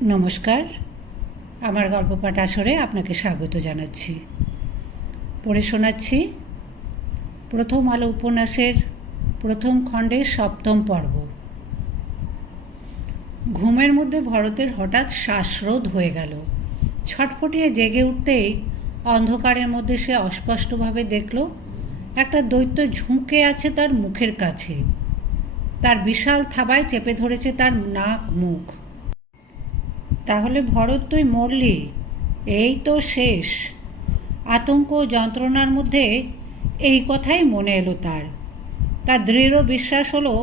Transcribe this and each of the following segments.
নমস্কার, আমার গল্প পাঠ আসরে আপনাকে স্বাগত জানাচ্ছি। পড়ে শোনাচ্ছি প্রথম আলো উপন্যাসের প্রথম খণ্ডের 7ম পর্ব। ঘুমের মধ্যে ভরতের হঠাৎ শ্বাসরোধ হয়ে গেল। ছটফটিয়ে জেগে উঠতেই অন্ধকারের মধ্যে সে অস্পষ্টভাবে দেখল একটা দৈত্য ঝুঁকে আছে তার মুখের কাছে। তার বিশাল থাবায় চেপে ধরেছে তার নাক মুখ। তাহলে ভরত, তুই মরলি, এই তো শেষ। আতঙ্ক ও যন্ত্রণার মধ্যে এই কথাই মনে এলো তার। তার দৃঢ় বিশ্বাস হলো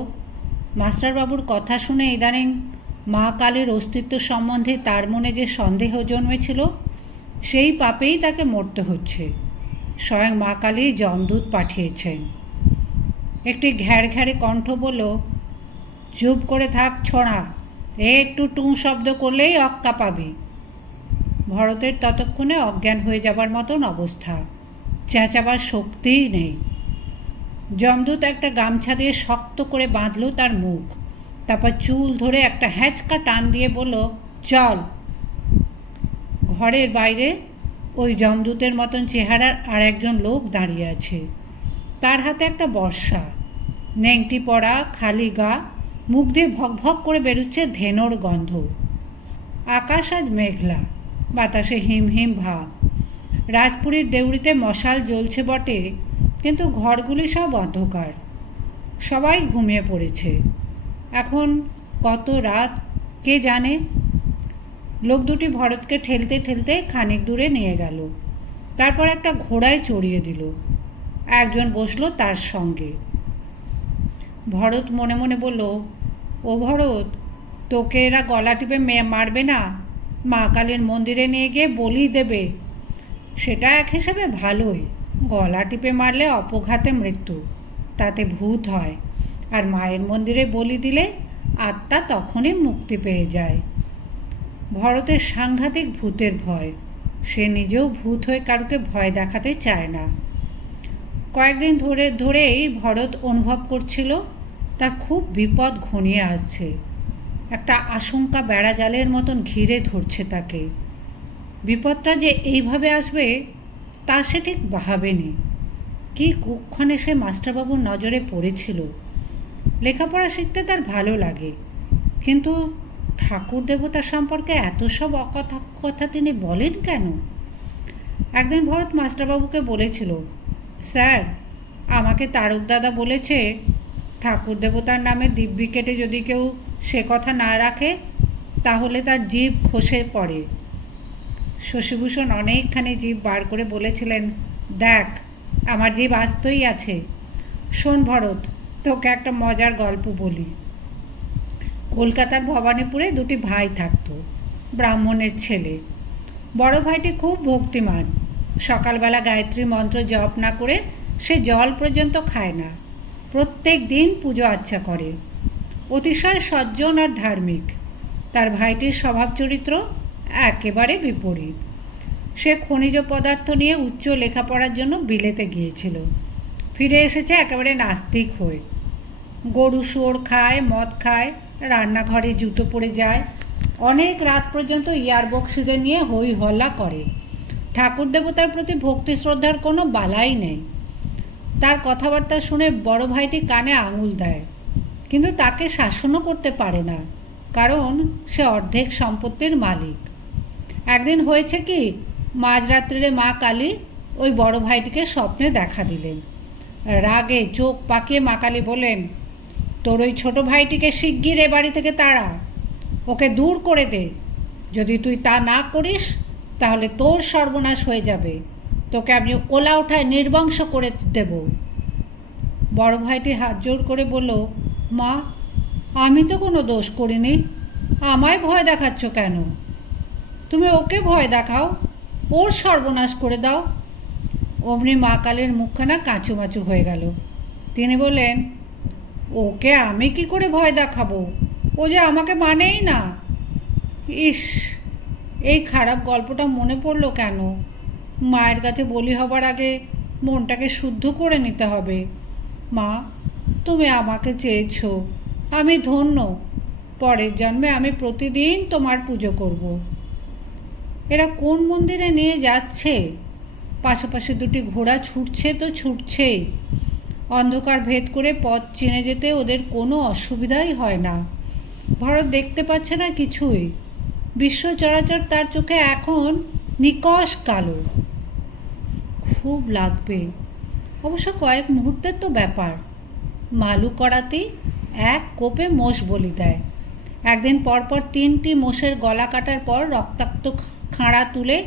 মাস্টারবাবুর কথা শুনে ইদানিং মা কালীর অস্তিত্ব সম্বন্ধে তার মনে যে সন্দেহ জন্মেছিল সেই পাপেই তাকে মরতে হচ্ছে। স্বয়ং মা কালী যমদূত পাঠিয়েছেন। একটি ঘ্যাড় ঘ্যাড়ে কণ্ঠ বলল, চুপ করে থাক ছোঁড়া, একটু টুঁ শব্দ করলেই অক্কা পাবি। ভরতের ততক্ষণে অজ্ঞান হয়ে যাবার মতন অবস্থা, চেঁচাবার শক্তিই নেই। যমদূত একটা গামছা দিয়ে শক্ত করে বাঁধল তার মুখ, তারপর চুল ধরে একটা হ্যাঁচকা টান দিয়ে বলল, চল। ঘরের বাইরে ওই যমদূতের মতন চেহারার আর একজন লোক দাঁড়িয়ে আছে। তার হাতে একটা বর্ষা, নেংটি পড়া, খালি গা, মুখ দিয়ে ভকভক করে বেরোচ্ছে ধেনোর গন্ধ। আকাশ আজ মেঘলা, বাতাসে হিম হিম ভাব। রাজপুরীর দেউড়িতে মশাল জ্বলছে বটে, কিন্তু ঘরগুলি সব অন্ধকার। সবাই ঘুমিয়ে পড়েছে। এখন কত রাত কে জানে। লোক দুটি ভরতকে ঠেলতে ঠেলতে খানিক দূরে নিয়ে গেল। তারপর একটা ঘোড়ায় চড়িয়ে দিল। একজন বসলো তার সঙ্গে। ভরত মনে মনে বলল, ও ভরত, তোকে এরা গলা টিপে মারবে না, মা কালীর মন্দিরে নিয়ে গিয়ে বলি দেবে। সেটা এক হিসেবে ভালোই, গলা টিপে মারলে অপঘাতে মৃত্যু, তাতে ভূত হয়, আর মায়ের মন্দিরে বলি দিলে আত্মা তখনই মুক্তি পেয়ে যায়। ভরতের সাংঘাতিক ভূতের ভয়, সে নিজেও ভূত হয়ে কারুকে ভয় দেখাতে চায় না। কয়েকদিন ধরেই ভরত অনুভব করছিল তার খুব বিপদ ঘনিয়ে আসছে। একটা আশঙ্কা বেড়াজালের মতন ঘিরে ধরছে তাকে। বিপদটা যে এইভাবে আসবে তা সে ঠিক ভাবেনি। কি কুক্ষণে সে মাস্টারবাবুর নজরে পড়েছিল। লেখাপড়া শিখতে তার ভালো লাগে, কিন্তু ঠাকুর দেবতা সম্পর্কে এত সব কথা তিনি বলেন কেন? একদিন ভরত মাস্টারবাবুকে বলেছিল, স্যার, আমাকে তারক দাদা বলেছে ঠাকুর দেবতার নামে দিব্যি কেটে যদি কেউ সে কথা না রাখে তাহলে তার জিভ খসে পড়ে। শশীভূষণ অনেকখানি জিভ বার করে বলেছিলেন, দেখ, আমার জিভ আস্তই আছে। শোন ভরত, তোকে একটা মজার গল্প বলি। কলকাতার ভবানীপুরে দুটি ভাই থাকতো, ব্রাহ্মণের ছেলে। বড় ভাইটি খুব ভক্তিমান। সকালবেলা গায়ত্রী মন্ত্র জপ না করে সে জল পর্যন্ত খায় না। প্রত্যেক দিন পুজো আচ্ছা করে। অতিশয় সজ্জন আর ধার্মিক। তার ভাইটির স্বভাব চরিত্র একেবারে বিপরীত। সে খনিজ পদার্থ নিয়ে উচ্চ লেখাপড়ার জন্য বিলেতে গিয়েছিল। ফিরে এসেছে একেবারে নাস্তিক হয়ে। গরু শুয়োর খায়, মদ খায়, রান্নাঘরে জুতো পরে যায়, অনেক রাত পর্যন্ত ইয়ারবক্সিদের নিয়ে হই হল্লা করে। ঠাকুর দেবতার প্রতি ভক্তি শ্রদ্ধার কোনো বালাই নেই। তার কথাবার্তা শুনে বড় ভাইটি কানে আঙুল দেয়, কিন্তু তাকে শাসনও করতে পারে না, কারণ সে অর্ধেক সম্পত্তির মালিক। একদিন হয়েছে কি, মাঝরাত্রিরে মা কালী ওই বড় ভাইটিকে স্বপ্নে দেখা দিলেন। রাগে চোখ পাকিয়ে মা কালী বলেন, তোর ওই ছোটো ভাইটিকে শিগগির এ বাড়ি থেকে তাড়া, ওকে দূর করে দে। যদি তুই তা না করিস তাহলে তোর সর্বনাশ হয়ে যাবে, তোকে আমি ওলা ওঠায় নির্বংশ করে দেব। বড় ভাইটি হাত জোড় করে বলল, মা, আমি তো কোনো দোষ করিনি, আমায় ভয় দেখাচ্ছ কেন? তুমি ওকে ভয় দেখাও, ওর সর্বনাশ করে দাও। অমনি মা কালীর মুখখানা কাঁচুমাচু হয়ে গেল। তিনি বললেন, ওকে আমি কি করে ভয় দেখাবো, ও যে আমাকে মানেই না। ইস, এই খারাপ গল্পটা মনে পড়লো কেন? মায়ের কাছে বলি হবার আগে মনটাকে শুদ্ধ করে নিতে হবে। মা, তুমি আমাকে চেয়েছো, আমি ধন্য, পরের জন্মে আমি প্রতিদিন তোমার পুজো করব। এরা কোন মন্দিরে নিয়ে যাচ্ছে? পাশাপাশি দুটি ঘোড়া ছুটছে তো ছুটছেই। অন্ধকার ভেদ করে পথ চিনে যেতে ওদের কোনো অসুবিধাই হয় না। ভরত দেখতে পাচ্ছে না কিছুই। বিশ্ব চরাচর তার চোখে এখন নিকষ কালো। খুব লাগবে, অবশ্য কয়েক মুহূর্তের তো ব্যাপার। মালু করাতি এক কোপে মোষ বলি দেয়। একদিন পরপর 3টি মোষের গলা কাটার পর রক্তাক্ত খাঁড়া তুলে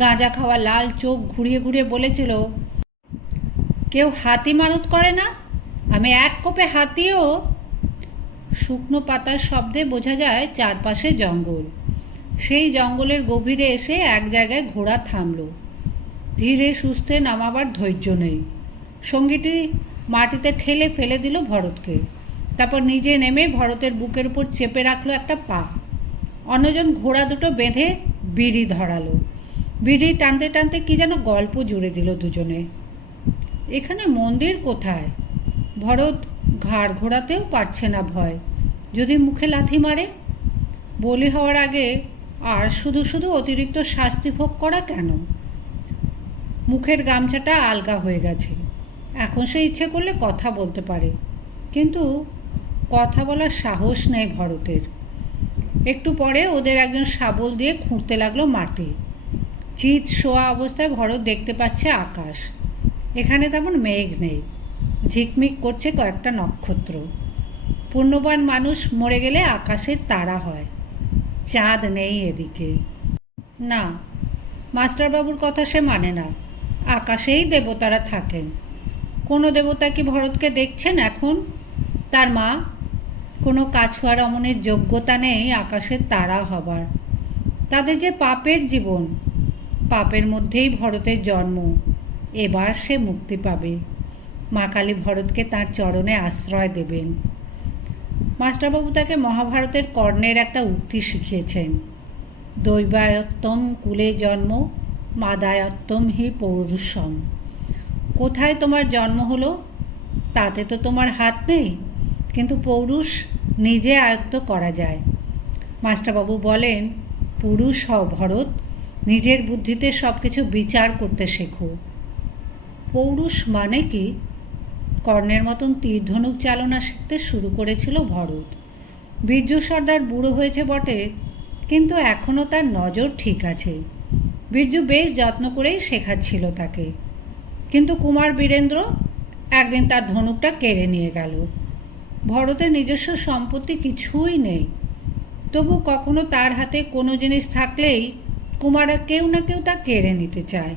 গাঁজা খাওয়া লাল চোখ ঘুরিয়ে ঘুরিয়ে বলেছিল, কেউ হাতি মানত করে না, আমি এক কোপে হাতিও। শুকনো পাতার শব্দে বোঝা যায় চারপাশে জঙ্গল। সেই জঙ্গলের গভীরে এসে এক জায়গায় ঘোড়া থামল। ধীরে সুস্থে নামাবার ধৈর্য নেই। সঙ্গীটি মাটিতে ঠেলে ফেলে দিল ভরতকে। তারপর নিজে নেমে ভরতের বুকের উপর চেপে রাখলো একটা পা। অন্যজন ঘোড়া দুটো বেঁধে বিড়ি ধরালো। বিড়ি টানতে টানতে কি যেন গল্প জুড়ে দিল দুজনে। এখানে মন্দির কোথায়? ভরত ঘাড় ঘোরাতেও পারছে না ভয়। যদি মুখে লাথি মারে? বলি হওয়ার আগে আর শুধু শুধু অতিরিক্ত শাস্তি ভোগ করা কেন? মুখের গামছাটা আলগা হয়ে গেছে। এখন সে ইচ্ছে করলে কথা বলতে পারে, কিন্তু কথা বলার সাহস নেই ভরতের। একটু পরে ওদের একজন শাবল দিয়ে খুঁড়তে লাগলো মাটি। চিত শোয়া অবস্থায় ভরত দেখতে পাচ্ছে আকাশ। এখানে তেমন মেঘ নেই, ঝিকমিক করছে কয়েকটা নক্ষত্র। পুণ্যবান মানুষ মরে গেলে আকাশের তারা হয়, চাঁদ নেই এদিকে। না, মাস্টারবাবুর কথা সে মানে না। আকাশেই দেবতারা থাকেন। কোনো দেবতা কি ভরতকে দেখছেন এখন? তার মা? কোনো কাছুয়া রমণের যোগ্যতা নেই আকাশের তারা হবার। তাদের যে পাপের জীবন, পাপের মধ্যেই ভরতের জন্ম। এবার সে মুক্তি পাবে। মা কালী ভরতকে তার চরণে আশ্রয় দেবেন। মাস্টারবাবু তাকে মহাভারতের কর্ণের একটা উক্তি শিখিয়েছেন, দৈবায়ত্তম কুলে জন্ম, মাদায়ত্তম হি পৌরুষম। কোথায় তোমার জন্ম হলো তাতে তো তোমার হাত নেই, কিন্তু পৌরুষ নিজে আয়ত্ত করা যায়। মাস্টারবাবু বলেন, পুরুষ হও ভরত, নিজের বুদ্ধিতে সব কিছু বিচার করতে শেখো। পৌরুষ মানে কি? কর্ণের মতন তীর ধনুক চালনা শিখতে শুরু করেছিল ভরত। বীর্য সর্দার বুড়ো হয়েছে বটে, কিন্তু এখনও তার নজর ঠিক আছে। বীর্য বেশ যত্ন করেই শেখাচ্ছিল তাকে, কিন্তু কুমার বীরেন্দ্র একদিন তার ধনুকটা কেড়ে নিয়ে গেল। ভরতের নিজস্ব সম্পত্তি কিছুই নেই, তবু কখনো তার হাতে কোনো জিনিস থাকলেই কুমাররা কেউ না কেউ তা কেড়ে নিতে চায়।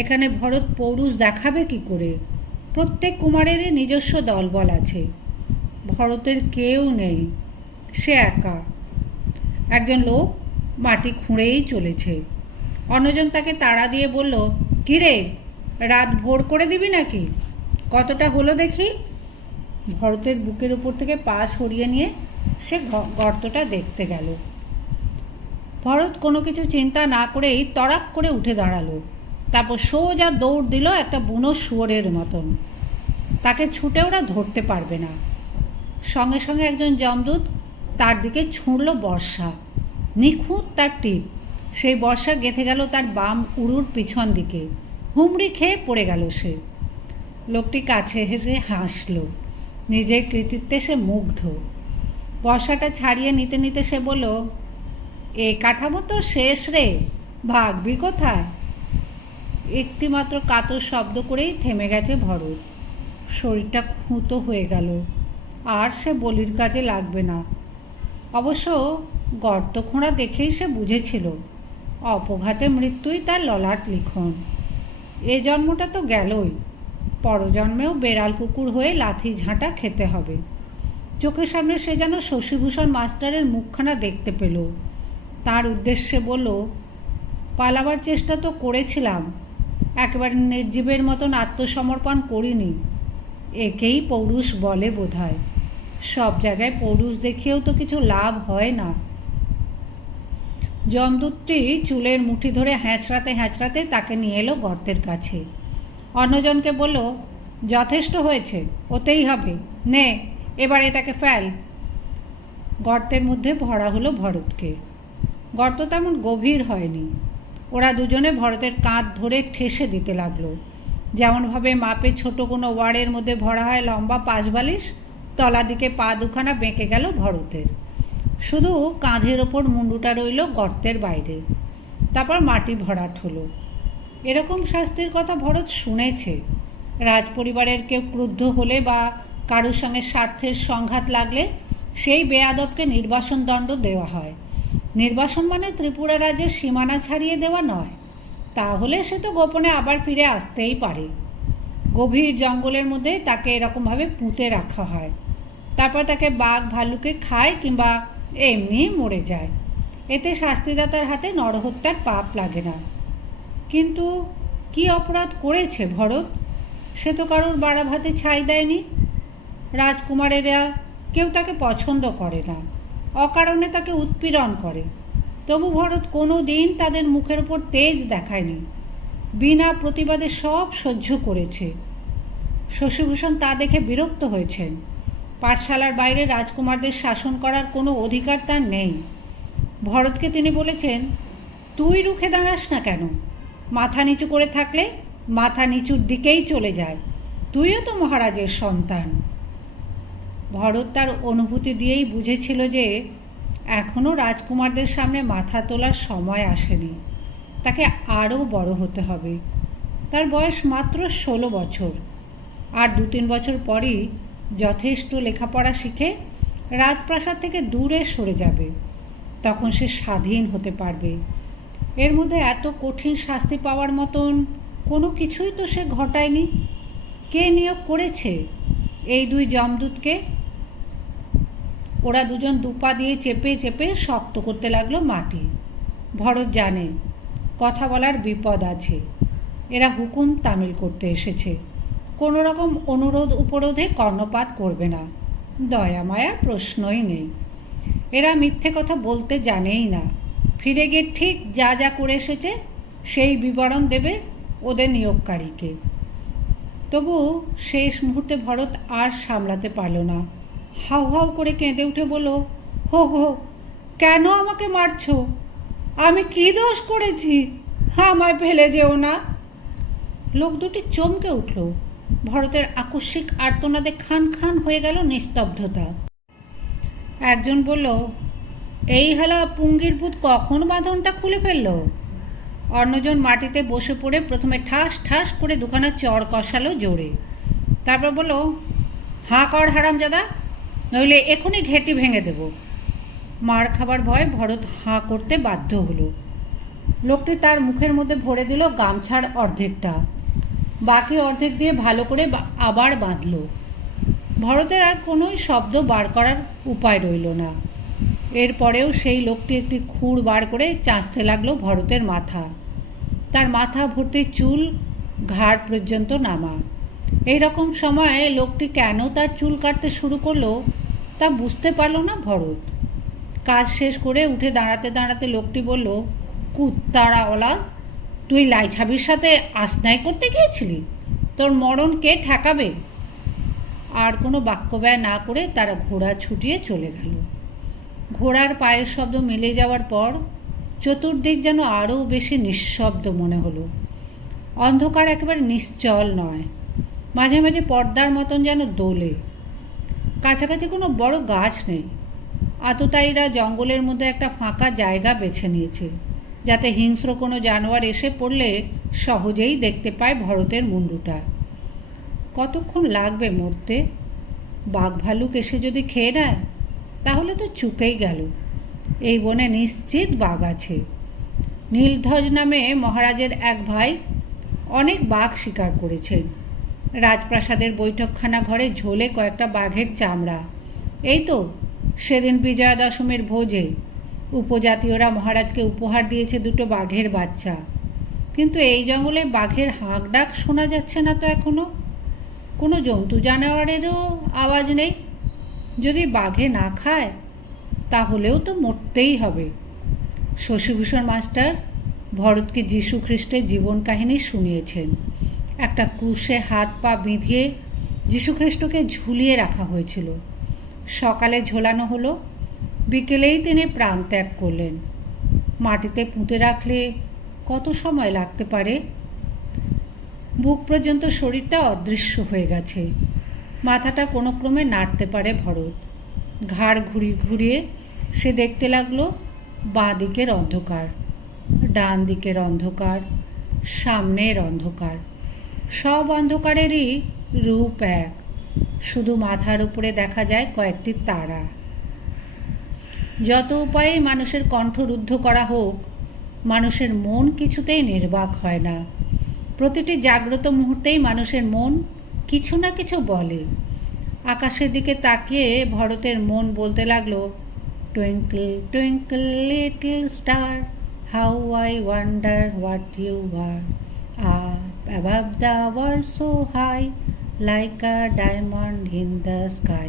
এখানে ভরত পৌরুষ দেখাবে কি করে? প্রত্যেক কুমারেরই নিজস্ব দলবল আছে, ভরতের কেউ নেই, সে একা। একজন লোক মাটি খুঁড়েই চলেছে। অন্যজন তাকে তাড়া দিয়ে বলল, কিরে, রাত ভোর করে দিবি নাকি? কতটা হলো দেখি। ভরতের বুকের উপর থেকে পা সরিয়ে নিয়ে সে গর্তটা দেখতে গেল। ভরত কোনো কিছু চিন্তা না করেই তড়াক করে উঠে দাঁড়ালো। তারপর সোজা দৌড় দিল একটা বুনো শুয়োরের মতন। তাকে ছুটে ওরা ধরতে পারবে না। সঙ্গে সঙ্গে একজন যমদূত তার দিকে ছুঁড়ল বর্ষা। নিখুঁত তার টিপ। সেই বর্ষা গেঁথে গেল তার বাম উড়ুর পিছন দিকে। হুমড়ি খেয়ে পড়ে গেল সে। লোকটি কাছে হেসে হাসল। নিজের কৃতিত্বে সে মুগ্ধ। বর্ষাটা ছাড়িয়ে নিতে নিতে সে বলল, এ কাঠামো তো শেষ রে, ভাগবি কোথায়? একটিমাত্র কাতর শব্দ করেই থেমে গেছে ভরত। শরীরটা খুঁতো হয়ে গেল। আর সে বলির কাজে লাগবে না। অবশ্য গর্ত খোঁড়া দেখেই সে বুঝেছিল অপঘাতে মৃত্যুই তার ললাট লিখন। এ জন্মটা তো গেলই, পরজন্মেও বেড়াল কুকুর হয়ে লাথি ঝাঁটা খেতে হবে। চোখের সামনে সে যেন শশীভূষণ মাস্টারের মুখখানা দেখতে পেল। তার উদ্দেশ্যে বলল, পালাবার চেষ্টা তো করেছিলাম, একেবারে নির্জীবের মতন আত্মসমর্পণ করিনি। একেই পৌরুষ বলে বোধহয়। সব জায়গায় পৌরুষ দেখিয়েও তো কিছু লাভ হয় না। যমদূতটি চুলের মুঠি ধরে হ্যাঁচড়াতে হ্যাঁচড়াতে তাকে নিয়ে এলো গর্তের কাছে। অন্যজনকে বলল, যথেষ্ট হয়েছে, ওতেই হবে, নে এবার এটাকে ফেল। গর্তের মধ্যে ভরা হলো ভরতকে। গর্ত তেমন গভীর হয়নি। ওরা দুজনে ভরতের কাঁধ ধরে ঠেসে দিতে লাগলো, যেমনভাবে মাপে ছোট কোনো ওয়াড়ের মধ্যে ভরা হয় লম্বা পাঁচবালিশ। তলা দিকে পা দুখানা বেঁকে গেল ভরতের। শুধু কাঁধের ওপর মুন্ডুটা রইল গর্তের বাইরে। তারপর মাটি ভরাট হলো। এরকম শাস্তির কথা ভরত শুনেছে। রাজপরিবারের কেউ ক্রুদ্ধ হলে বা কারোর সঙ্গে স্বার্থের সংঘাত লাগলে সেই বেয়াদবকে নির্বাসন দণ্ড দেওয়া হয়। নির্বাসন মানে ত্রিপুরা রাজ্যের সীমানা ছাড়িয়ে দেওয়া নয়। তাহলে সে তো গোপনে আবার ফিরে আসতেই পারে। গভীর জঙ্গলের মধ্যে তাকে এরকমভাবে পুঁতে রাখা হয়। তারপর তাকে বাঘ ভাল্লুকে খায় কিংবা এমনি মরে যায়। এতে শাস্তিদাতার হাতে নরহত্যার পাপ লাগে না। কিন্তু কি অপরাধ করেছে ভরত? সে তো কারোর বাড়া ভাতে ছাই দেয়নি। রাজকুমারেরা কেউ তাকে পছন্দ করে না, অকারণে তাকে উৎপীড়ন করে। তবু ভরত কোনো দিন তাদের মুখের ওপর তেজ দেখায়নি। বিনা প্রতিবাদে সব সহ্য করেছে। শশীভূষণ তা দেখে বিরক্ত হয়েছেন। পাঠশালার বাইরে রাজকুমারদের শাসন করার কোনো অধিকার তার নেই। ভরতকে তিনি বলেছেন, তুই রুখে দাঁড়াস না কেন? মাথা নিচু করে থাকলে মাথা নিচুর দিকেই চলে যায়। তুইও তো মহারাজের সন্তান। ভরত তার অনুভূতি দিয়েই বুঝেছিল যে এখনও রাজকুমারদের সামনে মাথা তোলার সময় আসেনি। তাকে আরও বড় হতে হবে। তার বয়স মাত্র 16 বছর। আর 2-3 বছর পরই যথেষ্ট লেখাপড়া শিখে রাজপ্রাসাদ থেকে দূরে সরে যাবে। তখন সে স্বাধীন হতে পারবে। এর মধ্যে এত কঠিন শাস্তি পাওয়ার মতন কোনো কিছুই তো সে ঘটায়নি। কে নিয়োগ করেছে এই 2 যমদূতকে? ওরা দুজন দুপা দিয়ে চেপে চেপে শক্ত করতে লাগলো মাটি। ভরত জানে কথা বলার বিপদ আছে। এরা হুকুম তামিল করতে এসেছে। কোনো রকম অনুরোধ উপরোধে কর্ণপাত করবে না। দয়া মায়ার প্রশ্নই নেই। এরা মিথ্যে কথা বলতে জানেই না। ফিরে গিয়ে ঠিক যা যা করে এসেছে সেই বিবরণ দেবে ওদের নিয়োগকারীকে। তবু শেষ মুহূর্তে ভরত আর সামলাতে পারল না। হাউ হাউ করে কেঁদে উঠে বলল, হো হো, কেন আমাকে মারছো? আমি কি দোষ করেছি? আমায় ফেলে যেও না। লোক দুটি চমকে উঠল। ভরতের আকস্মিক আর্তনাদে খান খান হয়ে গেল নিস্তব্ধতা। একজন বলল, এই হালা পুঙ্গির ভূত কখন বাঁধনটা খুলে ফেলল? অন্যজন মাটিতে বসে পড়ে প্রথমে ঠাস ঠাস করে দুখানা চড় কষালো জোরে। তারপর বলল, হাঁ কর হারামজাদা, নইলে এখনই ঘেঁটি ভেঙে দেব। মার খাবার ভয় ভরত হাঁ করতে বাধ্য হলো। লোকটি তার মুখের মধ্যে ভরে দিল গামছার অর্ধেকটা। বাকি অর্ধেক দিয়ে ভালো করে আবার বাঁধল। ভরতের আর কোনো শব্দ বার করার উপায় রইল না। এরপরেও সেই লোকটি একটি খুর বার করে চাঁচতে লাগলো ভরতের মাথা। তার মাথা ভর্তি চুল ঘাড় পর্যন্ত নামা। এই রকম সময়ে লোকটি কেন তার চুল কাটতে শুরু করলো তা বুঝতে পারল না ভরত। কাজ শেষ করে উঠে দাঁড়াতে দাঁড়াতে লোকটি বলল, কুত্তারাওয়ালা, তুই লাইছাবির সাথে আসনাই করতে গিয়েছিলি? তোর মরণ কে ঠেকাবে? আর কোনো বাক্য ব্যয় না করে তারা ঘোড়া ছুটিয়ে চলে গেল। ঘোড়ার পায়ের শব্দ মিলে যাওয়ার পর চতুর্দিক যেন আরও বেশি নিঃশব্দ মনে হলো। অন্ধকার একেবারে নিশ্চল নয়, মাঝে মাঝে পর্দার মতন যেন দোলে। কাছাকাছি কোনো বড় গাছ নেই। আততায়ীরা জঙ্গলের মধ্যে একটা ফাঁকা জায়গা বেছে নিয়েছে, যাতে হিংস্র কোনো জানোয়ার এসে পড়লে সহজেই দেখতে পায় ভরতের মুন্ডুটা। কতক্ষণ লাগবে মরতে? বাঘ ভাল্লুক এসে যদি খেয়ে নেয় তাহলে তো চুকেই গেল। এই বনে নিশ্চিত বাঘ আছে। নীলধ্বজ নামে মহারাজের এক ভাই অনেক বাঘ শিকার করেছেন। রাজপ্রাসাদের বৈঠকখানা ঘরে ঝোলে কয়েকটা বাঘের চামড়া। এই তো সেদিন বিজয়া দশমীর ভোজে উপজাতীয়রা মহারাজকে উপহার দিয়েছে 2টো বাঘের বাচ্চা। কিন্তু এই জঙ্গলে বাঘের হাঁক ডাক শোনা যাচ্ছে না তো এখনও। কোনো জন্তু জানোয়ারেরও আওয়াজ নেই। যদি বাঘে না খায় তাহলেও তো মরতেই হবে। শশীভূষণ মাস্টার ভরতকে যীশু খ্রিস্টের জীবন কাহিনী শুনিয়েছেন। একটা ক্রুশে হাত পা বেঁধিয়ে যীশুখ্রিস্টকে ঝুলিয়ে রাখা হয়েছিল। সকালে ঝোলানো হলো, বিকেলেই তিনি প্রাণ ত্যাগ করলেন। মাটিতে পুঁতে রাখলে কত সময় লাগতে পারে? বুক পর্যন্ত শরীরটা অদৃশ্য হয়ে গেছে। মাথাটা কোনো ক্রমে নাড়তে পারে ভরত। ঘাড় ঘুরিয়ে সে দেখতে লাগলো বাঁ দিকের অন্ধকার, ডান দিকের অন্ধকার, সামনের অন্ধকার। সব অন্ধকারেরই রূপ এক, শুধু মাথার উপরে দেখা যায় কয়েকটি তারা। যত উপায়ে মানুষের কণ্ঠ রুদ্ধ করা হোক, মানুষের মন কিছুতেই নির্বাক হয় না। প্রতিটি জাগ্রত মুহূর্তেই মানুষের মন কিছু না কিছু বলে। আকাশের দিকে তাকিয়ে ভরতের মন বলতে লাগলো, twinkle twinkle little star, how I wonder what you are, up above the world so high, like a diamond in the sky.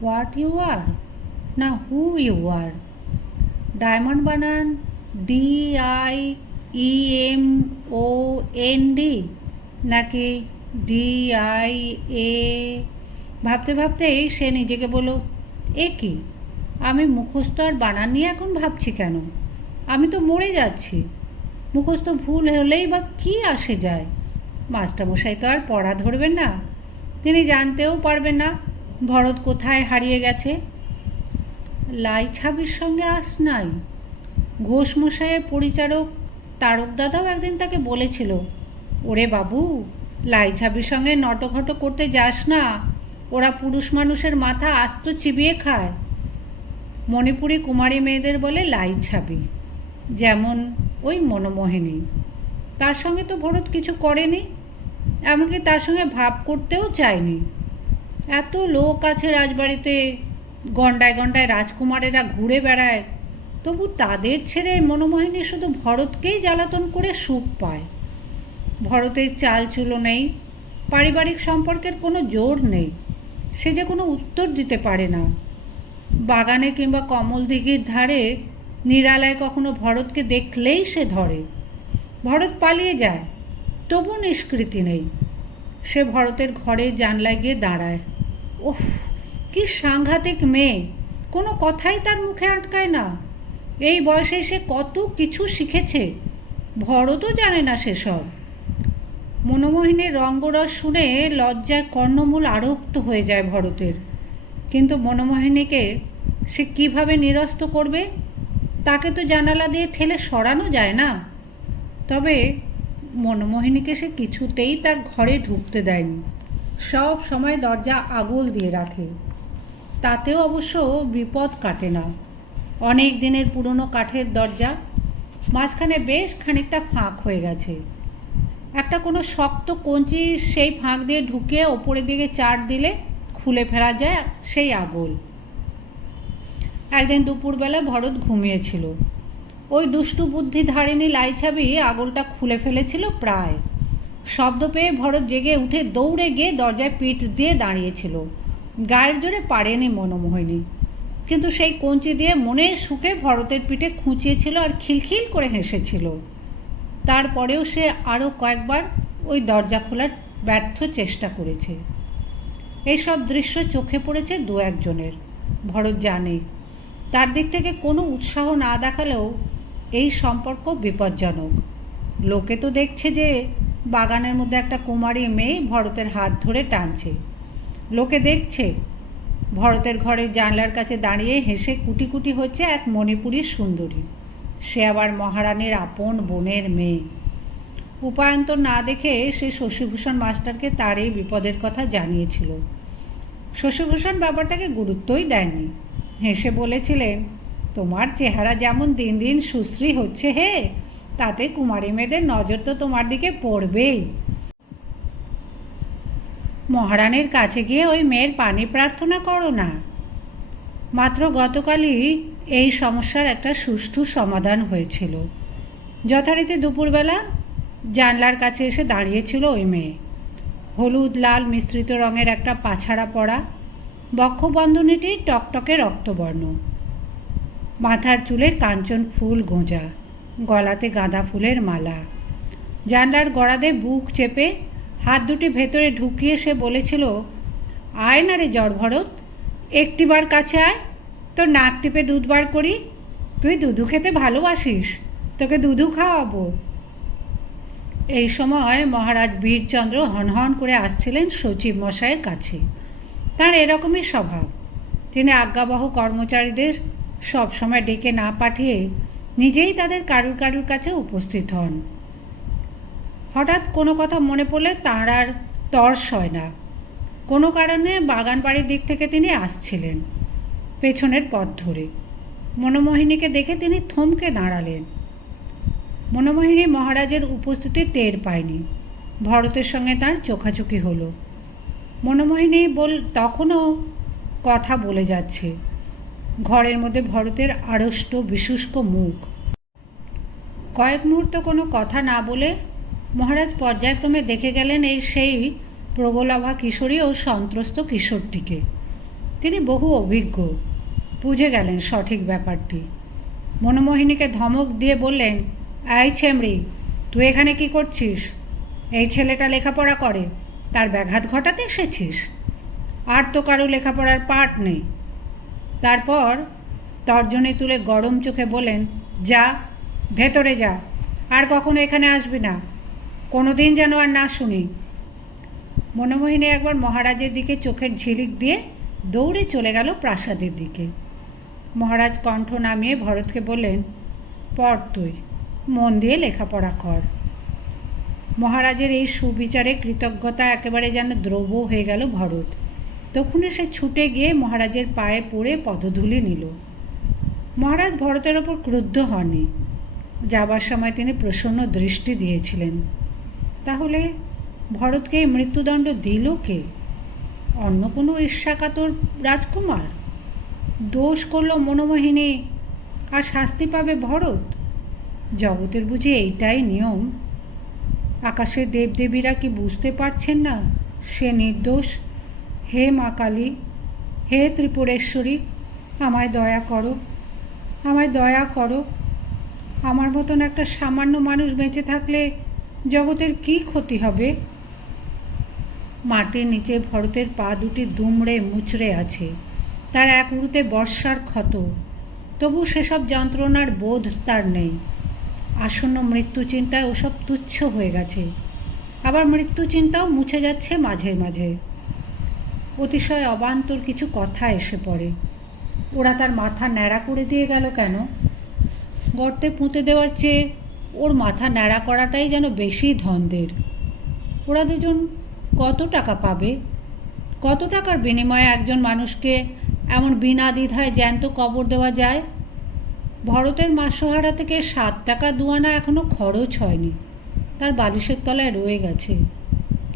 What you are না হু ইউ আর? ডায়মন্ড বানান DIEMOND নাকি DIA? ভাবতে ভাবতেই সে নিজেকে বলল, এ কি, আমি মুখস্থ আর বানান নিয়ে এখন ভাবছি কেন? আমি তো মরে যাচ্ছি। মুখস্থ ভুল হলেই বা কী আসে যায়? মাস্টারমশাই তো আর পড়া ধরবেন না, তিনি জানতেও পারবেন না ভরত কোথায় হারিয়ে গেছে। লাই ছাবির সঙ্গে আস নাই। ঘোষমশাইয়ের পরিচারক তারক দাদাও একদিন তাকে বলেছিল, ওরে বাবু, লাই ছাবির সঙ্গে নটঘট করতে যাস না, ওরা পুরুষ মানুষের মাথা আস্ত চিবিয়ে খায়। মণিপুরি কুমারী মেয়েদের বলে লাই ছাবি, যেমন ওই মনোমোহিনী। তার সঙ্গে তো ভরত কিছু করেনি, এমনকি তার সঙ্গে ভাব করতেও চায়নি। এত লোক আছে রাজবাড়িতে, গন্ডায় গন্ডায় রাজকুমারেরা ঘুরে বেড়ায়, তবু তাদের ছেড়ে মনোমোহিনী শুধু ভরতকেই জ্বালাতন করে সুখ পায়। ভরতের চালচুলো নেই, পারিবারিক সম্পর্কের কোনো জোর নেই, সে যে কোনো উত্তর দিতে পারে না। বাগানে কিংবা কমল দিঘির ধারে নিরালায় কখনো ভরতকে দেখলেই সে ধরে। ভরত পালিয়ে যায়, তবু নিষ্কৃতি নেই। সে ভরতের ঘরে জানলায় গিয়ে দাঁড়ায়। ওহ, কি সাংঘাতিক মেয়ে, কোনো কথাই তার মুখে আটকায় না। এই বয়সে সে কত কিছু শিখেছে, ভরতও জানে না সেসব। মনোমোহিনীর রঙ্গরস শুনে লজ্জায় কর্ণমূল আরক্ত হয়ে যায় ভরতের। কিন্তু মনোমোহিনীকে সে কিভাবে নিরস্ত করবে? তাকে তো জানালা দিয়ে ঠেলে সরানো যায় না। তবে মনোমোহিনীকে সে কিছুতেই তার ঘরে ঢুকতে দেয়নি, সব সময় দরজা আগল দিয়ে রাখে। তাতেও অবশ্য বিপদ কাটে না। অনেক দিনের পুরনো কাঠের দরজা, মাঝখানে বেশ খানিকটা ফাঁক হয়ে গেছে। একটা কোনো শক্ত কঞ্চি সেই ফাঁক দিয়ে ঢুকিয়ে ওপরের দিকে চার দিলে খুলে ফেলা যায় সেই আগল। একদিন দুপুরবেলা ভরত ঘুমিয়েছিল। ওই দুষ্টু বুদ্ধিধারিণী লাইছাবি আগলটা খুলে ফেলেছিল প্রায়। শব্দ পেয়ে ভরত জেগে উঠে দৌড়ে গিয়ে দরজায় পিঠ দিয়ে দাঁড়িয়েছিল। গায়ের জোরে পারেনি মনোমোহিনী, কিন্তু সেই কঞ্চি দিয়ে মনের সুখে ভরতের পিঠে খুঁচিয়েছিল আর খিলখিল করে হেসেছিল। তারপরেও সে আরও কয়েকবার ওই দরজা খোলার ব্যর্থ চেষ্টা করেছে। এইসব দৃশ্য চোখে পড়েছে দু একজনের। ভরত জানে, তার দিক থেকে কোনো উৎসাহ না দেখালেও এই সম্পর্ক বিপজ্জনক। লোকে তো দেখছে যে বাগানের মধ্যে একটা কুমারী মেয়ে ভরতের হাত ধরে টানছে। লোকে দেখছে ভরতের ঘরের জানলার কাছে দাঁড়িয়ে হেসে কুটি কুটি হচ্ছে এক মণিপুরী সুন্দরী, সে আবার মহারানীর আপন বোনের মেয়ে। উপায়ন্তর না দেখে সে শশীভূষণ মাস্টারকে তার এই বিপদের কথা জানিয়েছিল। শশীভূষণ ব্যাপারটাকে গুরুত্বই দেয়নি, হেসে বলেছিলেন, তোমার চেহারা যেমন দিন দিন সুশ্রী হচ্ছে হে, তাতে কুমারী মেয়েদের নজর তো তোমার দিকে পড়বেই। মহারানীর কাছে গিয়ে ওই মেয়ের পানি প্রার্থনা করো না। মাত্র গতকালই এই সমস্যার একটা সুষ্ঠু সমাধান হয়েছিল। যথারীতি দুপুরবেলা জানলার কাছে এসে দাঁড়িয়েছিল ওই মেয়ে। হলুদ লাল মিশ্রিত রঙের একটা পাছাড়া পরা, বক্ষবন্ধনীটি টকটকে রক্তবর্ণ, মাথার চুলে কাঞ্চন ফুল গোঁজা, গলাতে গাঁদা ফুলের মালা। জানলার গড়াদে বুক চেপে হাত দুটি ভেতরে ঢুকিয়ে সে বলেছিল, আয় না রে জড় ভরত, একটিবার কাছে আয়। তোর নাক টিপে দুধ বার করি? তুই দুধু খেতে ভালোবাসিস, তোকে দুধু খাওয়াবো। এই সময় মহারাজ বীরচন্দ্র হনহন করে আসছিলেন সচিব মশাইয়ের কাছে। তার এরকমই স্বভাব। তিনি আজ্ঞাবহ কর্মচারীদের সব সময় ডেকে না পাঠিয়ে নিজেই তাদের কারুর কারুর কাছে উপস্থিত হন। হঠাৎ কোনো কথা মনে পড়লে তাঁর আর তর্স হয় না। কোনো কারণে বাগান বাড়ির দিক থেকে তিনি আসছিলেন পেছনের পথ ধরে। মনোমোহিনীকে দেখে তিনি থমকে দাঁড়ালেন। মনোমোহিনী মহারাজের উপস্থিতি টের পায়নি। ভরতের সঙ্গে তার চোখাচোখি হলো। মনোমোহিনী তখনও কথা বলে যাচ্ছে। ঘরের মধ্যে ভরতের আড়ষ্ট বিশুষ্ক মুখ। কয়েক মুহূর্ত কোনো কথা না বলে মহারাজ পর্যায়ক্রমে দেখে গেলেন সেই প্রগলাভা কিশোরী ও সন্ত্রস্ত কিশোরটিকে। তিনি বহু অভিজ্ঞ, বুঝে গেলেন সঠিক ব্যাপারটি। মনোমোহিনীকে ধমক দিয়ে বললেন, এই ছেমড়ি, তুই এখানে কি করছিস? এই ছেলেটা লেখাপড়া করে, তার ব্যাঘাত ঘটাতে এসেছিস? আর তো কারো লেখাপড়ার পাঠ নেই। তারপর তর্জনী তুলে গরম চোখে বললেন, যা, ভেতরে যা, আর কখনো এখানে আসবি না, কোনো দিন যেন আর না শুনি। মনোমোহিনী একবার মহারাজের দিকে চোখের ঝিলিক দিয়ে দৌড়ে চলে গেল প্রাসাদের দিকে। মহারাজ কণ্ঠ নামিয়ে ভরতকে বললেন, পড় তুই, মন দিয়ে লেখাপড়া কর। মহারাজের এই সুবিচারে কৃতজ্ঞতা একেবারে যেন দ্রব হয়ে গেল ভরত। তখনই সে ছুটে গিয়ে মহারাজের পায়ে পড়ে পদধূলি নিল। মহারাজ ভরতের ওপর ক্রুদ্ধ হননি। যাবার সময় তিনি প্রসন্ন দৃষ্টি দিয়েছিলেন। তাহলে ভরতকে মৃত্যুদণ্ড দিল কে? অন্য কোনো ঈর্ষাকাতর রাজকুমার? দোষ করল মনোমোহিনী, আর শাস্তি পাবে ভরত? জগতের বুঝি এইটাই নিয়ম? আকাশের দেবদেবীরা কি বুঝতে পারছেন না সে নির্দোষ? হে মা কালী, হে ত্রিপুরেশ্বরী, আমায় দয়া করো, আমায় দয়া করো। আমার মতন একটা সামান্য মানুষ বেঁচে থাকলে জগতের কি ক্ষতি হবে? মাটির নিচে ভরতের পা দুটি দুমড়ে মুচড়ে আছে। তার এক উড়ুতে বর্ষার ক্ষত, তবু সেসব যন্ত্রণার বোধ তার নেই। আসন্ন মৃত্যু চিন্তায় ওসব তুচ্ছ হয়ে গেছে। আবার মৃত্যু চিন্তাও মুছে যাচ্ছে মাঝে মাঝে। অতিশয় অবান্তর কিছু কথা এসে পড়ে। ওরা তার মাথা ন্যাড়া করে দিয়ে গেল কেন? গর্তে পুঁতে দেওয়ার চেয়ে ওর মাথা ন্যাড়া করাটাই যেন বেশি ধনদের। ওরা দুজন কত টাকা পাবে? কত টাকার বিনিময়ে একজন মানুষকে এমন বিনা দ্বিধায় জ্যান্ত কবর দেওয়া যায়? ভরতের মাসোহারা থেকে 7 টাকা 2 আনা এখনও খরচ হয়নি, তার বালিশের তলায় রয়ে গেছে।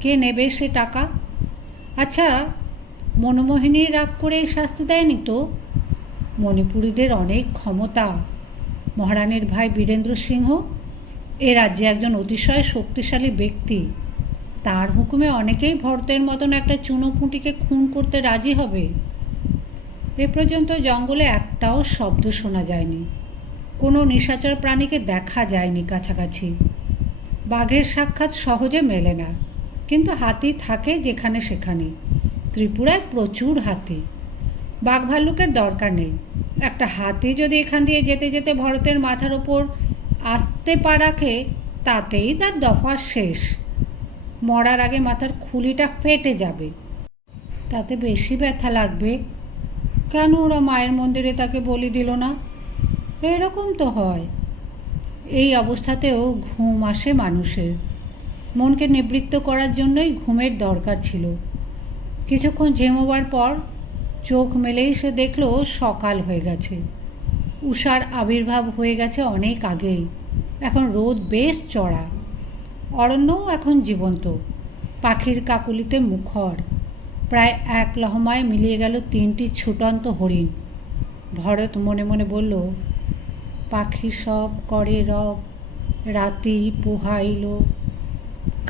কে নেবে সে টাকা? আচ্ছা, মনোমোহিনী রাগ করে এই শাস্তি দেয়নি তো? মণিপুরীদের অনেক ক্ষমতা। মহারানীর ভাই বীরেন্দ্র সিংহ এ রাজ্যে একজন অতিশয় শক্তিশালী ব্যক্তি। তার হুকুমে অনেকেই ভরতের মতন একটা চুনোপুঁটিকে খুন করতে রাজি হবে। এ পর্যন্ত জঙ্গলে একটাও শব্দ শোনা যায়নি। কোনো নিশাচর প্রাণীকে দেখা যায়নি কাছাকাছি। বাঘের সাক্ষাৎ সহজে মেলে না, কিন্তু হাতি থাকে যেখানে সেখানে। ত্রিপুরায় প্রচুর হাতি। বাঘ ভাল্লুকের দরকার নেই। একটা হাতি যদি এখান দিয়ে যেতে যেতে ভরতের মাথার ওপর আসতে পা রাখে, তাতেই তার দফা শেষ। মরার আগে মাথার খুলিটা ফেটে যাবে, তাতে বেশি ব্যথা লাগবে। কেন ওরা মায়ের মন্দিরে তাকে বলি দিল না? এরকম তো হয়। এই অবস্থাতেও ঘুম আসে মানুষের। মনকে নিবৃত্ত করার জন্যই ঘুমের দরকার ছিল। কিছুক্ষণ ঝেমোবার পর চোখ মেলেই সে দেখল সকাল হয়ে গেছে। উষার আবির্ভাব হয়ে গেছে অনেক আগেই। এখন রোদ বেশ চড়া। অরণ্যও এখন জীবন্ত, পাখির কাকুলিতে মুখর। প্রায় এক লহমায় মিলিয়ে গেল 3টি ছুটন্ত হরিণ। ভরত মনে মনে বলল, পাখি সব করে রব, রাতি পোহাইল,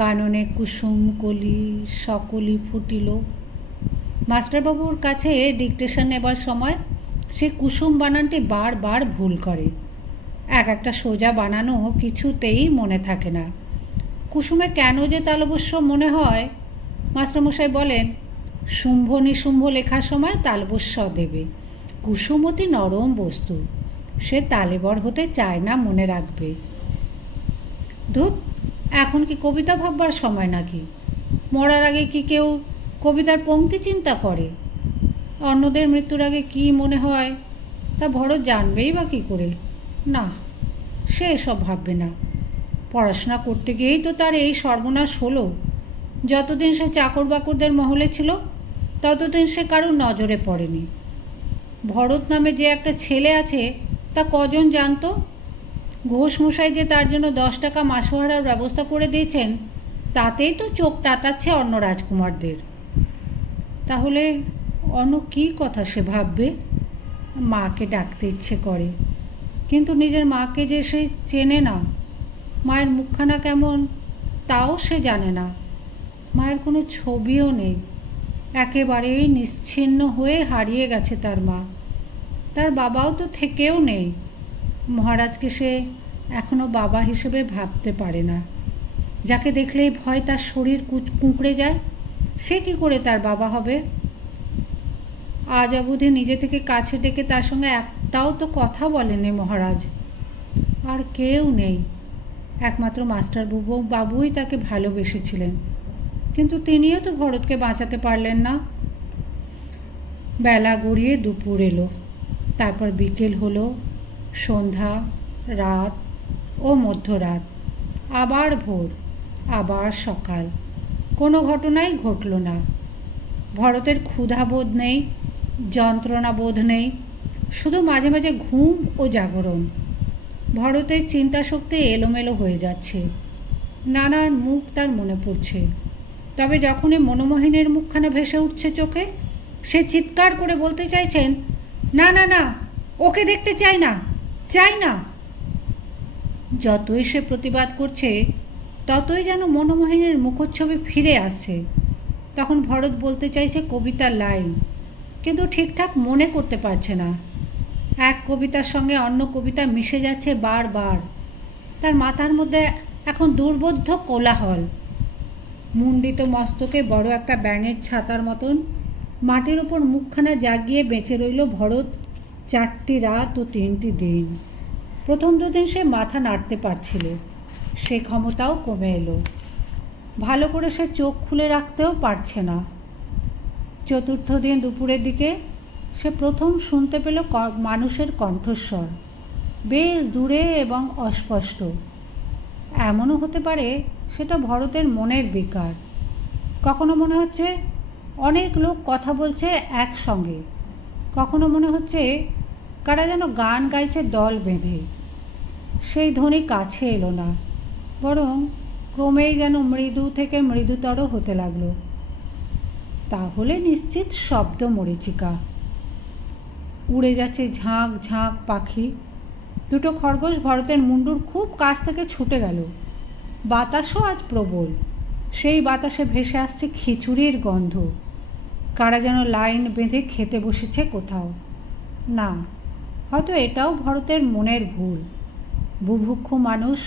কাননে কুসুম কলি সকলি ফুটিল। মাস্টারবাবুর কাছে ডিকটেশন নেবার সময় সে কুসুম বানানটি বারবার ভুল করে। একটা সোজা বানানো কিছুতেই মনে থাকে না। কুসুমে কেন যে তালবস্য মনে হয়? মাস্টারমশাই বলেন, শুম্ভ নিশুম্ভ লেখার সময় তালবস্য দেবে, কুসুমতি নরম বস্তু, সে তালেবর হতে চায় না, মনে রাখবে। ধুত, এখন কি কবিতা ভাববার সময় নাকি? মরার আগে কি কেউ কবিতার পংক্তি চিন্তা করে? অন্যদের মৃত্যুর আগে কি মনে হয় তা ভরত জানবেই বা কী করে? না, সে এসব ভাববে না। পড়াশোনা করতে গিয়েই তো তার এই সর্বনাশ হলো। যতদিন সে চাকর বাকরদের মহলে ছিল ততদিন সে কারোর নজরে পড়েনি। ভরত নামে যে একটা ছেলে আছে তা কজন জানতো? ঘোষমশাই যে তার জন্য 10 টাকা মাসোহারার ব্যবস্থা করে দিয়েছেন, তাতেই তো চোখ টাটাচ্ছে অন্য রাজকুমারদের। তাহলে অন্য কী কথা সে ভাববে? মাকে ডাকতে ইচ্ছে করে, কিন্তু নিজের মাকে যে সে চেনে না, মায়ের মুখখানা কেমন তাও সে জানে না। মায়ের কোনো ছবিও নেই, একেবারেই নিশ্চিহ্ন হয়ে হারিয়ে গেছে তার মা। তার বাবাও তো থেকেও নেই। মহারাজকে সে এখনও বাবা হিসেবে ভাবতে পারে না। যাকে দেখলেই ভয় তার শরীর কুঁকড়ে যায়, সে কি করে তার বাবা হবে? আজ অবধি নিজে থেকে কাছে ডেকে তার সঙ্গে একটাও তো কথা বলেনি মহারাজ। আর কেউ নেই, একমাত্র মাস্টার বাবুই তাকে ভালোবেসেছিলেন, কিন্তু তিনিও তো ভরতকে বাঁচাতে পারলেন না। বেলা গড়িয়ে দুপুর এলো, তারপর বিকেল হলো, সন্ধ্যা, রাত ও মধ্যরাত, আবার ভোর, আবার সকাল। কোনো ঘটনাই ঘটল না। ভরতের ক্ষুধাবোধ নেই, যন্ত্রণা বোধ নেই, শুধু মাঝে মাঝে ঘুম ও জাগরণ। ভরতের চিন্তাশক্তি এলোমেলো হয়ে যাচ্ছে, নানান মুখ তার মনে পড়ছে। তবে যখনই মনোমোহিনীর মুখখানা ভেসে উঠছে চোখে, সে চিৎকার করে বলতে চাইছেন, না না না, ওকে দেখতে চাই না, চাই না। যতই সে প্রতিবাদ করছে ততই যেন মনোমোহিনীর মুখচ্ছবি ফিরে আসছে। তখন ভরত বলতে চাইছে কবিতার লাইন, কিন্তু ঠিকঠাক মনে করতে পারছে না। এক কবিতার সঙ্গে অন্য কবিতা মিশে যাচ্ছে বারবার। তার মাথার মধ্যে এখন দুর্বোধ্য কোলাহল। মুন্ডিত মস্তকে বড় একটা ব্যাঙের ছাতার মতন মাটির ওপর মুখখানা জাগিয়ে বেঁচে রইল ভরত 4টি রাত ও 3টি দিন। প্রথম 2 দিন সে মাথা নাড়তে পারছিল, সে ক্ষমতাও কমে এলো। ভালো করে সে চোখ খুলে রাখতেও পারছে না। চতুর্থ দিন দুপুরের দিকে সে প্রথম শুনতে পেল মানুষের কণ্ঠস্বর, বেশ দূরে এবং অস্পষ্ট। এমনও হতে পারে সেটা ভরতের মনের বিকার। কখনো মনে হচ্ছে অনেক লোক কথা বলছে একসঙ্গে, কখনো মনে হচ্ছে কারা যেন গান গাইছে দল বেঁধে। সেই ধ্বনি কাছে এলো না, বরং ক্রমেই যেন মৃদু থেকে মৃদুতর হতে লাগলো। তাহলে নিশ্চিত শব্দ মরীচিকা। উড়ে যাচ্ছে ঝাঁক ঝাঁক পাখি। 2টো খরগোশ ভরতের মুন্ডুর খুব কাছ থেকে ছুটে গেল। বাতাসও আজ প্রবল, সেই বাতাসে ভেসে আসছে খিচুড়ির গন্ধ। কারা যেন লাইন বেঁধে খেতে বসেছে কোথাও। না, হয়তো এটাও ভরতের মনের ভুল। বুভুক্ষু মানুষ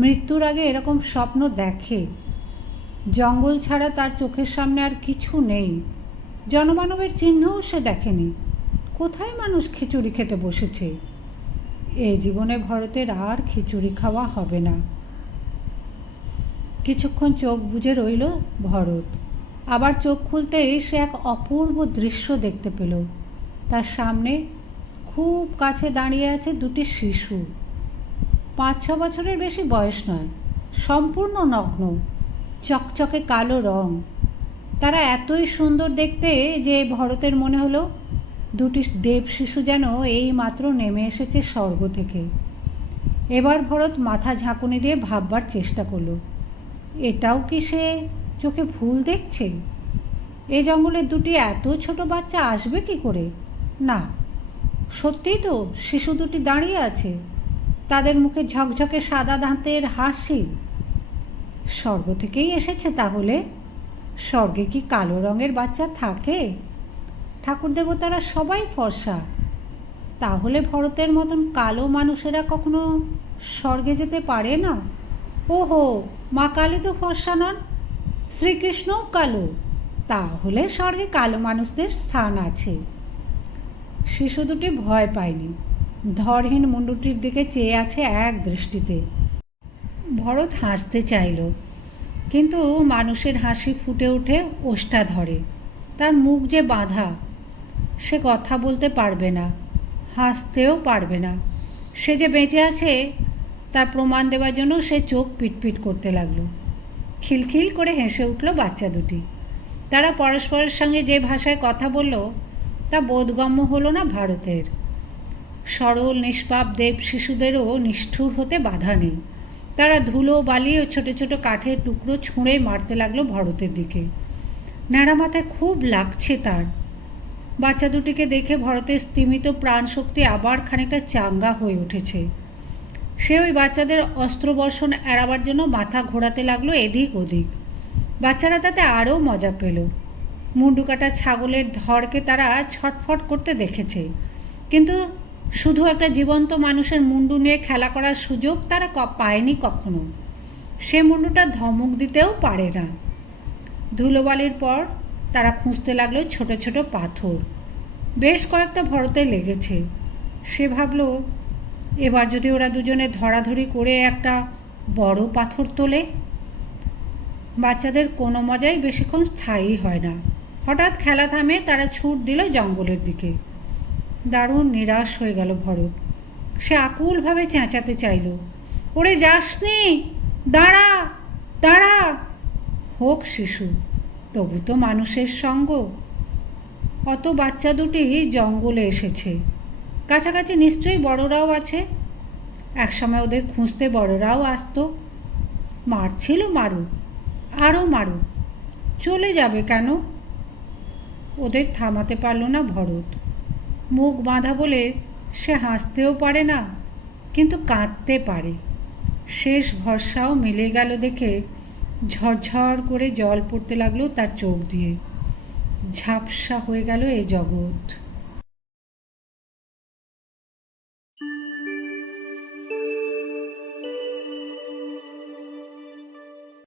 মৃত্যুর আগে এরকম স্বপ্ন দেখে। জঙ্গল ছাড়া তার চোখের সামনে আর কিছু নেই, জনমানবের চিহ্নও সে দেখেনি। কোথায় মানুষ খিচুড়ি খেতে বসেছে? এই জীবনে ভরতের আর খিচুড়ি খাওয়া হবে না। কিছুক্ষণ চোখ বুজে রইল ভরত। আবার চোখ খুলতেই সে এক অপূর্ব দৃশ্য দেখতে পেল। তার সামনে খুব কাছে দাঁড়িয়ে আছে 2টি শিশু। 5-6 বছরের বেশি বয়স নয়, সম্পূর্ণ নগ্ন, চকচকে কালো রং। তারা এতই সুন্দর দেখতে যে ভরতের মনে হলো 2টি দেব শিশু যেন এই মাত্র নেমে এসেছে স্বর্গ থেকে। এবার ভরত মাথা ঝাঁকুনি দিয়ে ভাববার চেষ্টা করল, এটাও কি সে চোখে ভুল দেখছে? এ জঙ্গলে 2টি এত ছোট বাচ্চা আসবে কি করে? না, সত্যিই তো শিশু 2টি দাঁড়িয়ে আছে, তাদের মুখে ঝকঝকে সাদা দাঁতের হাসি। স্বর্গ থেকেই এসেছে তাহলে? স্বর্গে কি কালো রঙের বাচ্চা থাকে? ঠাকুর দেবতারা সবাই ফর্সা, তাহলে ভরতের মতন কালো মানুষেরা কখনো স্বর্গে যেতে পারে না? ওহো, মা কালী তো ফর্সা নন, শ্রীকৃষ্ণও কালো, তাহলে স্বর্গে কালো মানুষদের স্থান আছে। শিশু দুটি ভয় পায়নি, ধরহীন মুন্ডুটির দিকে চেয়ে আছে এক দৃষ্টিতে। ভরত হাসতে চাইল, কিন্তু মানুষের হাসি ফুটে উঠে ওষ্ঠা ধরে। তার মুখ যে বাঁধা, সে কথা বলতে পারবে না, হাসতেও পারবে না। সে যে বেঁচে আছে তার প্রমাণ দেওয়ার জন্য সে চোখ পিটপিট করতে লাগলো। খিলখিল করে হেসে উঠল বাচ্চা দুটি। তারা পরস্পরের সঙ্গে যে ভাষায় কথা বলল তা বোধগম্য হলো না ভারতের। সরল নিষ্পাপ দেব শিশুদেরও নিষ্ঠুর হতে বাধা নেই। তারা ধুলো বালি ও ছোটো ছোটো কাঠের টুকরো ছুঁড়ে মারতে লাগলো ভরতের দিকে। ন্যাড়া মাথায় খুব লাগছে তার। বাচ্চা দুটিকে দেখে ভরতের স্তিমিত প্রাণশক্তি আবার খানিকটা চাঙ্গা হয়ে উঠেছে। সে ওই বাচ্চাদের অস্ত্রবর্ষণ এড়াবার জন্য মাথা ঘোরাতে লাগলো এদিক ওদিক। বাচ্চারা তাতে আরও মজা পেল। মুন্ডুকাটা ছাগলের ধড়কে তারা ছটফট করতে দেখেছে, কিন্তু শুধু একটা জীবন্ত মানুষের মুন্ডু নিয়ে খেলা করার সুযোগ তারা পায়নি কখনো। সে মুন্ডুটা ধমক দিতেও পারে না। ধুলোবালির পর তারা খুঁজতে লাগলো ছোট ছোট পাথর। বেশ কয়েকটা ভরতে লেগেছে। সে ভাবল, এবার যদি ওরা দুজনে ধরাধরি করে একটা বড় পাথর তোলে। বাচ্চাদের কোনো মজাই বেশিক্ষণ স্থায়ী হয় না। হঠাৎ খেলা থামে, তারা ছুট দিল জঙ্গলের দিকে। দারুণ নিরাশ হয়ে গেল ভরত। সে আকুলভাবে চেঁচাতে চাইল, ওরে যাসনি, দাঁড়া দাঁড়া। হোক শিশু, তবু তো মানুষের সঙ্গ। অত বাচ্চা দুটি জঙ্গলে এসেছে, কাছাকাছি নিশ্চয়ই বড়রাও আছে। একসময় ওদের খুঁজতে বড়রাও আসতো। মারছিল মারুক, আরও মারুক, চলে যাবে কেন? ওদের থামাতে পারল না ভরত। মুখ বাঁধা বলে সে হাসতেও পারে না, কিন্তু কাঁদতে পারে। শেষ ভরসাও মিলে গেল দেখে ঝরঝর করে জল পড়তে লাগলো তার চোখ দিয়ে। ঝাপসা হয়ে গেল এ জগৎ।